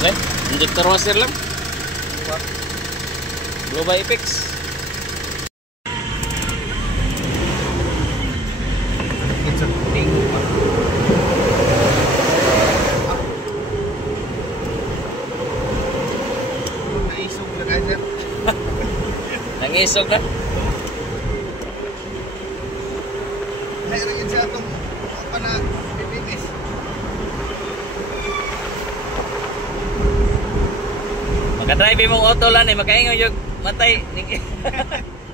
Okay, injector washer lang. Blue by Apex. It's a thing. Naisog na guys, sir. Nangisog na. Mayroon yun siya itong apa na PPS. Makadrive mong auto lang eh, makaingon yung matay.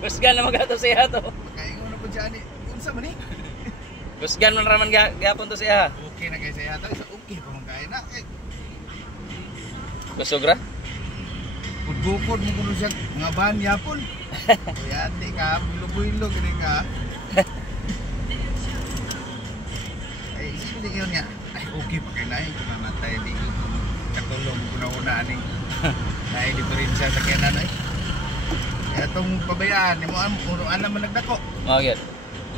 Kusgan na magato siya to. Makaingon na po siya ni. Unsa man eh? Kusgan man raman gapon to siya. Okay na guys, saya ito. Okay pa makain na. Kusog ra? Bukod mo kuno siya nga ban yapon. Kuya ate ka, bulo-bulo gini ka. Ay, isip din yun nga. Ay, okay pa kay lain kung namatay di katulong ko na una aning na diferensya sa kaya nanay. Kaya itong pabayaan, mo alam mo nagdako. Mga gyud.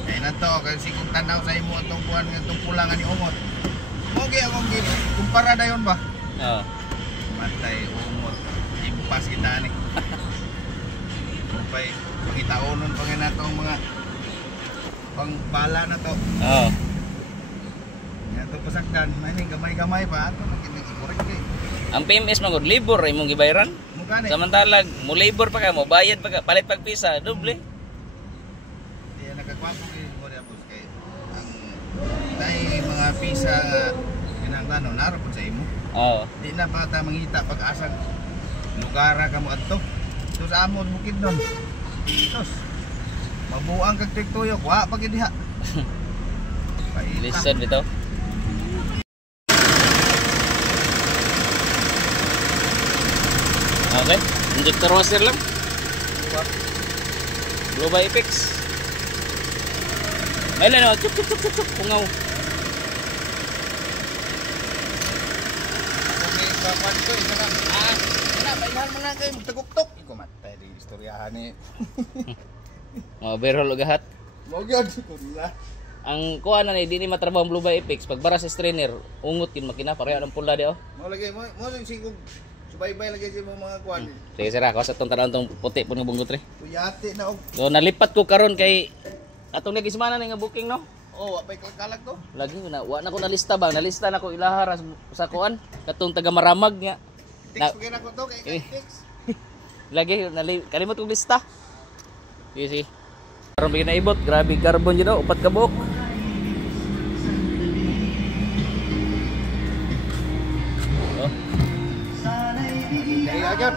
Kaya na to, kasi kung tanaw sa imo itong buwan nga itong pulangan ni Umot. Okay, akong kumpara na yun ba? Oo. Matay, Umot. Impas kita ni. Kupay, pangitaonon pa nga na itong mga pangbala na to. Oo. Kaya itong pasakdan, maning gamay-gamay pa. Ito, makinig-ikorek eh. Ang PMS man gud libur ay mong gibayaran. Mukha ni. Samantalag mo labor pa ka mo bayad pa ka palit pag pisa doble. Kaya nagkakwapo kayo mo rin boss kay ang dahil mga pisa ginangtano naroon po sa imo. Oo. Di na bata mangita pag-asang lugara ka mo adto. So sa amon bukid nun. Tos. Mabuang kag tiktoyo, wa pa gid diha. Listen bitaw. Okay, injector washer lang. Blue by Apex. May lang, chuk chuk chuk chuk pungaw. Okay, papan ko isa na. Ana, bayan mo na kay magtaguktok. Iko matay di istoryahan ni. Mga berhol gahat. Logyan ko na. Ang kuha na ni di ni matrabaho ang Blue by Apex pag bara sa strainer, ungot kin makina pareho ang pula di oh. Mo lagi mo singkog subaybay lagi sa mga kuan. Sige sira ko sa tong tanawon tong puti puno bunggot re. Kuyate na og. So nalipat ko karon kay atong nagismana ni nga booking no. Oh, wa pay kalag to. Lagi na wa na ko nalista ba? Nalista na ko ilahara sa kuan katong taga Maramag nga. Text ko na ko to kay text. Lagi kalimot kong lista. Sige sige. Karon bigyan na ibot, grabe carbon jud daw, upat ka buok. Oh. Kaya agad.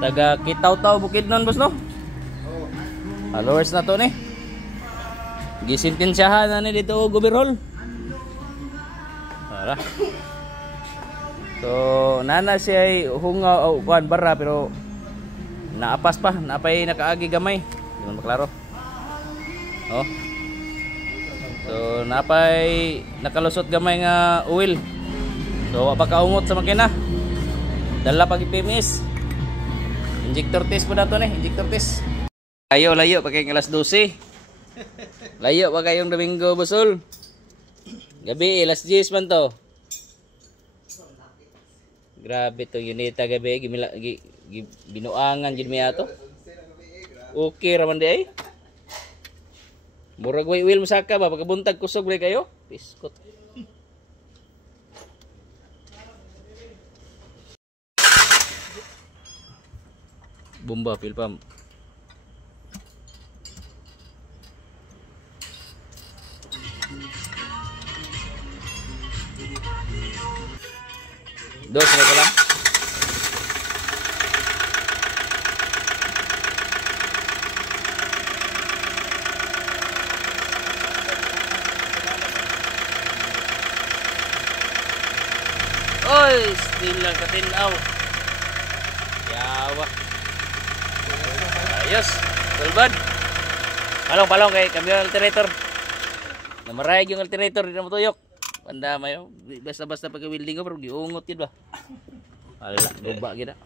Taga Kitaw-taw Bukidnon boss no? Oh. Followers na to ni. Gisintensyahan na ni dito Gobirhol. Ara. So nana siya ay hunga o kuan bara pero naapas pa, napay nakaagi gamay. Di man maklaro. Oh. So napay nakalusot gamay nga oil. So wa pa kaungot sa makina. Dala pag PMS. Injector test po na to ni, injector test. Layo pagka alas 12. Layo pa kayong Domingo Busol. Gabi, alas 10 man to. Grabe to unita gabi, binuangan gid mi ato. Okay raman di ay. Murag way wheel musaka ba pagkabuntag kusog ray kayo? Piskot. Bomba fuel pump. Dos na ko lang. Oy, still lang katinaw. Yawa. Ayos, tulbad. Palong kay kami yung alternator. Namarayag yung alternator di na matuyok. Panda mayo, basta-basta pagka-welding ko pero giungot yun ba. Wala, guba gina.